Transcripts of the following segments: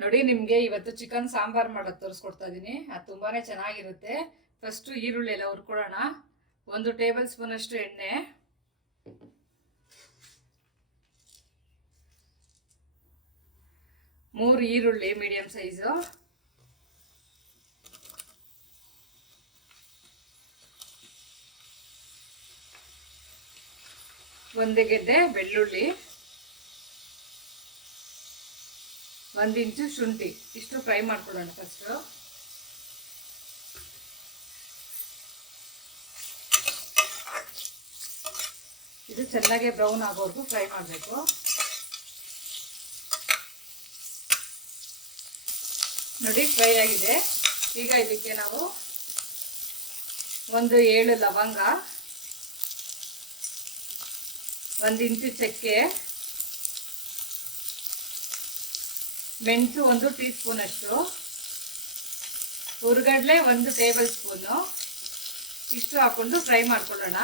ನೋಡಿ, ನಿಮಗೆ ಇವತ್ತು ಚಿಕನ್ ಸಾಂಬಾರ್ ಮಾಡೋದು ತೋರಿಸ್ಕೊಡ್ತಾ ಇದ್ದೀನಿ. ಅದು ತುಂಬಾನೇ ಚೆನ್ನಾಗಿರುತ್ತೆ. ಫಸ್ಟ್ ಈರುಳ್ಳಿ ಎಲ್ಲ ಹುರ್ಕೊಳ್ಳೋಣ. 1 ಟೇಬಲ್ ಸ್ಪೂನ್ ಅಷ್ಟು ಎಣ್ಣೆ, 3 ಈರುಳ್ಳಿ ಮೀಡಿಯಂ ಸೈಜು, 1 ಗೆಡ್ಡೆ ಬೆಳ್ಳುಳ್ಳಿ, 1 ಇಂಚು ಶುಂಠಿ. ಇಷ್ಟು ಫ್ರೈ ಮಾಡ್ಕೊಳ್ಳೋಣ. ಫಸ್ಟು ಇದು ಚೆನ್ನಾಗಿ ಬ್ರೌನ್ ಆಗೋವರೆಗೂ ಫ್ರೈ ಮಾಡಬೇಕು. ನೋಡಿ, ಫ್ರೈ ಆಗಿದೆ. ಈಗ ಇದಕ್ಕೆ ನಾವು 7 ಲವಂಗ, 1 ಇಂಚು ಚಕ್ಕೆ, ಮೆಣಸು 1 ಟೀ ಸ್ಪೂನ್ ಅಷ್ಟು, ಹುರ್ಗಡ್ಲೆ 1 ಟೇಬಲ್ ಸ್ಪೂನು. ಇಷ್ಟು ಹಾಕೊಂಡು ಫ್ರೈ ಮಾಡ್ಕೊಳ್ಳೋಣ.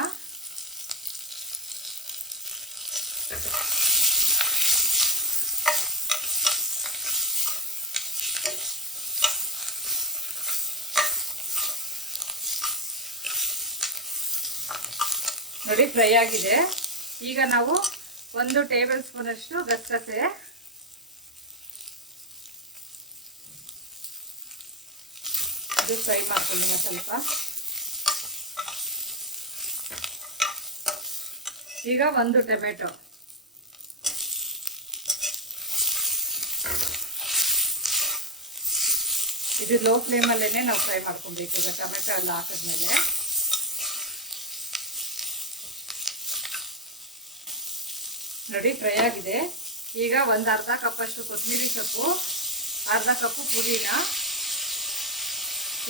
ನೋಡಿ, ಫ್ರೈ ಆಗಿದೆ. ಈಗ ನಾವು 1 ಟೇಬಲ್ ಸ್ಪೂನ್ ಅಷ್ಟು ಗಸಗಸೆ, ಇದು ಫ್ರೈ ಮಾಡ್ಕೊಳ್ಳೋಣ ಸ್ವಲ್ಪ. ಈಗ 1 ಟೊಮೆಟೊ, ಇದು ಲೋ ಫ್ಲೇಮಲ್ಲೇ ನಾವು ಫ್ರೈ ಮಾಡ್ಕೊಬೇಕು. ಈಗ ಟೊಮೆಟೊ ಎಲ್ಲ ಹಾಕಿದ್ಮೇಲೆ ನೋಡಿ, ಫ್ರೈ ಆಗಿದೆ. ಈಗ 1 ಅರ್ಧ ಕಪ್ ಅಷ್ಟು ಕೊತ್ತಂಬರಿ ಸೊಪ್ಪು, ಅರ್ಧ ಕಪ್ಪು ಪುದೀನ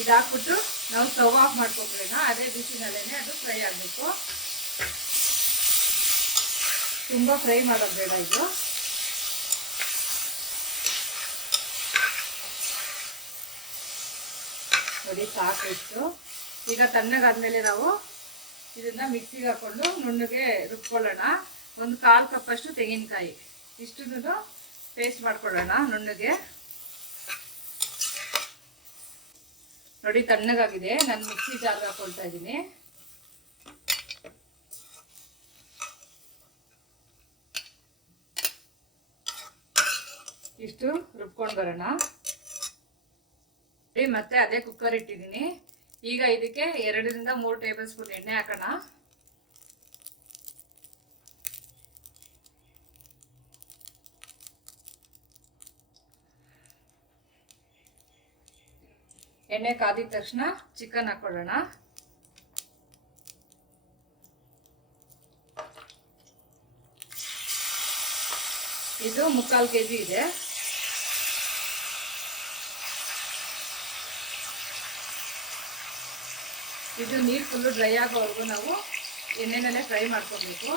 ಇದು ಹಾಕ್ಬಿಟ್ಟು ನಾವು ಸ್ಟವ್ ಆಫ್ ಮಾಡ್ಕೊಬಿಡೋಣ. ಅದೇ ಬಿಸಿನಲ್ಲೇ ಅದು ಫ್ರೈ ಆಗಬೇಕು. ತುಂಬ ಫ್ರೈ ಮಾಡೋದು ಬೇಡ. ಇದು ನೋಡಿ, ಸಾಕಿಷ್ಟು. ಈಗ ತಣ್ಣಗಾದ್ಮೇಲೆ ನಾವು ಇದನ್ನ ಮಿಕ್ಸಿಗೆ ಹಾಕೊಂಡು ನುಣ್ಣಗೆ ರುಬ್ಕೊಳ್ಳೋಣ. 1/4 ಕಪ್ ಅಷ್ಟು ತೆಂಗಿನಕಾಯಿ, ಇಷ್ಟನ್ನು ಪೇಸ್ಟ್ ಮಾಡ್ಕೊಳ್ಳೋಣ ನುಣ್ಣಗೆ. ನೋಡಿ, ತಣ್ಣಗಾಗಿದೆ. ನಾನು ಮಿಕ್ಸಿ ಜಾರ್ಗೆ ಹಾಕೊಳ್ತಾ ಇದ್ದೀನಿ. ಇಷ್ಟು ರುಬ್ಕೊಂಡು ಬರೋಣ. ಮತ್ತೆ ಅದೇ ಕುಕ್ಕರ್ ಇಟ್ಟಿದ್ದೀನಿ. ಈಗ ಇದಕ್ಕೆ 2 ರಿಂದ 3 ಟೇಬಲ್ ಸ್ಪೂನ್ ಎಣ್ಣೆ ಹಾಕೋಣ. ಎಣ್ಣೆ ಕಾದಿದ ತಕ್ಷಣ ಚಿಕನ್ ಹಾಕೊಳ್ಳೋಣ. ಇದು 3/4 kg ಇದೆ. ಇದು ನೀರು ಫುಲ್ಲು ಡ್ರೈ ಆಗೋವರೆಗೂ ನಾವು ಎಣ್ಣೆನಲ್ಲೇ ಫ್ರೈ ಮಾಡ್ಕೊಬೇಕು.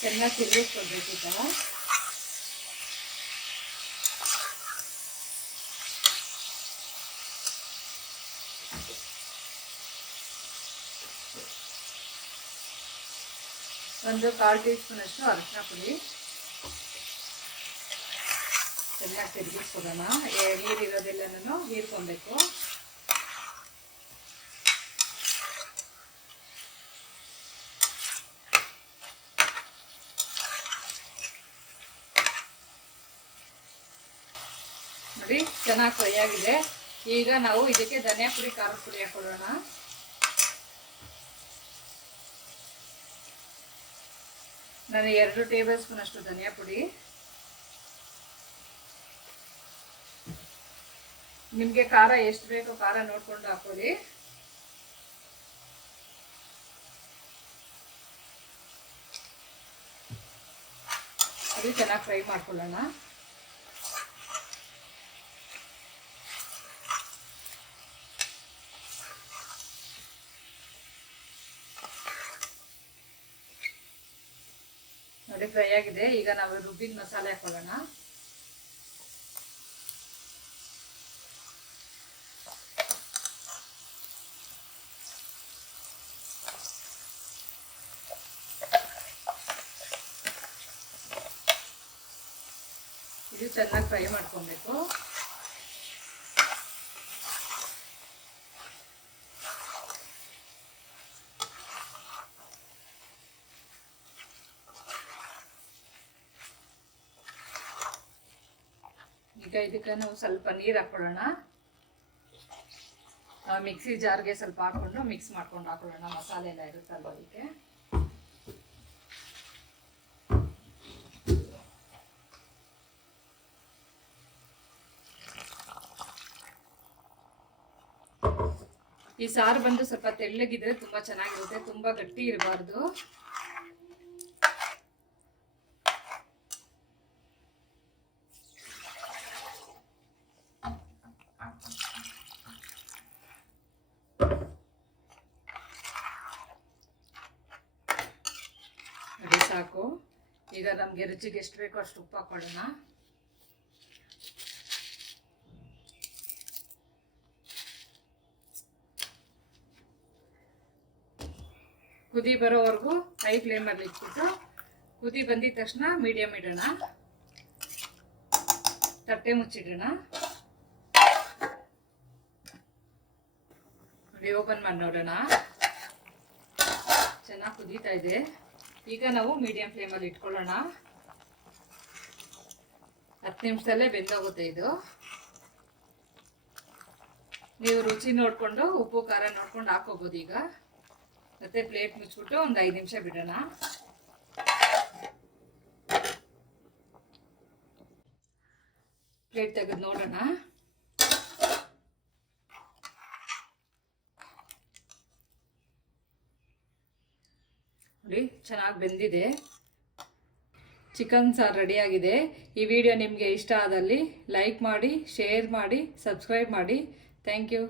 ಚೆನ್ನಾಗಿ ತಿರುಗಿಸ್ಕೊಳ್ಬೇಕು ಈ ಥರ. ಒಂದು 1/4 ಟೀ ಸ್ಪೂನ್ ಅಷ್ಟು ಅರಿಶಿನ ಪುಡಿ ಚೆನ್ನಾಗಿ ತಿರುಗಿಸ್ಕೊಡೋಣ. ನೀರಿರೋದೆಲ್ಲನೂ ಹೀರ್ಕೊಬೇಕು. ನೋಡಿ, ಚೆನ್ನಾಗಿ ಫ್ರೈ ಆಗಿದೆ. ಈಗ ನಾವು ಇದಕ್ಕೆ ಧನಿಯಾ ಪುಡಿ, ಖಾರದ ಪುಡಿ ಹಾಕೊಳ್ಳೋಣ. ನಾನು 2 ಟೇಬಲ್ ಸ್ಪೂನ್ ಅಷ್ಟು ಧನಿಯಾ ಪುಡಿ. ನಿಮಗೆ ಖಾರ ಎಷ್ಟು ಬೇಕೋ ಖಾರ ನೋಡ್ಕೊಂಡು ಹಾಕೊಳ್ಳಿ. ಅದು ಚೆನ್ನಾಗಿ ಫ್ರೈ ಮಾಡ್ಕೊಳ್ಳೋಣ. ನೋಡಿ, ಫ್ರೈ ಆಗಿದೆ. ಈಗ ನಾವು ರುಬ್ಬಿದ ಮಸಾಲೆ ಹಾಕೊಳ್ಳೋಣ. ಇದು ಚೆನ್ನಾಗಿ ಫ್ರೈ ಮಾಡ್ಕೊಬೇಕು. ಈಗ ಇದಕ್ಕೆ ನಾವು ಸ್ವಲ್ಪ ನೀರು ಹಾಕೊಳ್ಳೋಣ. ಮಿಕ್ಸಿ ಜಾರ್ಗೆ ಸ್ವಲ್ಪ ಹಾಕೊಂಡು ಮಿಕ್ಸ್ ಮಾಡ್ಕೊಂಡು ಹಾಕೊಳ್ಳೋಣ. ಮಸಾಲೆ ಎಲ್ಲ ಇರುತ್ತಲ್ವ ಅದಕ್ಕೆ. ಈ ಸಾರು ಬಂದು ಸ್ವಲ್ಪ ತೆಳ್ಳಗಿದ್ರೆ ತುಂಬಾ ಚೆನ್ನಾಗಿರುತ್ತೆ, ತುಂಬಾ ಗಟ್ಟಿ ಇರಬಾರ್ದು. ಅದೇ ಸಾಕು. ಈಗ ನಮ್ಗೆ ರುಚಿಗೆ ಎಷ್ಟು ಬೇಕೋ ಅಷ್ಟು ಉಪ್ಪು ಹಾಕೊಳ್ಳೋಣ. ಕುದಿ ಬರೋವರೆಗೂ ಹೈ ಫ್ಲೇಮಲ್ಲಿ ಇಟ್ಬಿಟ್ಟು ಕುದಿ ಬಂದಿದ ತಕ್ಷಣ ಮೀಡಿಯಮ್ ಇಡೋಣ. ತಟ್ಟೆ ಮುಚ್ಚಿಡೋಣ. ಓಪನ್ ಮಾಡಿ ನೋಡೋಣ. ಚೆನ್ನಾಗಿ ಕುದೀತಾ ಇದೆ. ಈಗ ನಾವು ಮೀಡಿಯಂ ಫ್ಲೇಮಲ್ಲಿ ಇಟ್ಕೊಳ್ಳೋಣ. 10 ನಿಮಿಷದಲ್ಲೇ ಬೆಂದೋಗುತ್ತೆ ಇದು. ನೀವು ರುಚಿ ನೋಡಿಕೊಂಡು ಉಪ್ಪು ಖಾರ ನೋಡ್ಕೊಂಡು ಹಾಕೋಬೋದು. ಈಗ ಮತ್ತೆ ಪ್ಲೇಟ್ ಮುಚ್ಚಿಬಿಟ್ಟು ಒಂದು 5 ನಿಮಿಷ ಬಿಡೋಣ. ಪ್ಲೇಟ್ ತೆಗೆದು ನೋಡೋಣ. ನೋಡಿ, ಚೆನ್ನಾಗಿ ಬೆಂದಿದೆ. ಚಿಕನ್ ಸಾರು ರೆಡಿಯಾಗಿದೆ. ಈ ವಿಡಿಯೋ ನಿಮಗೆ ಇಷ್ಟ ಆದಲ್ಲಿ ಲೈಕ್ ಮಾಡಿ, ಶೇರ್ ಮಾಡಿ, ಸಬ್ಸ್ಕ್ರೈಬ್ ಮಾಡಿ. Thank you.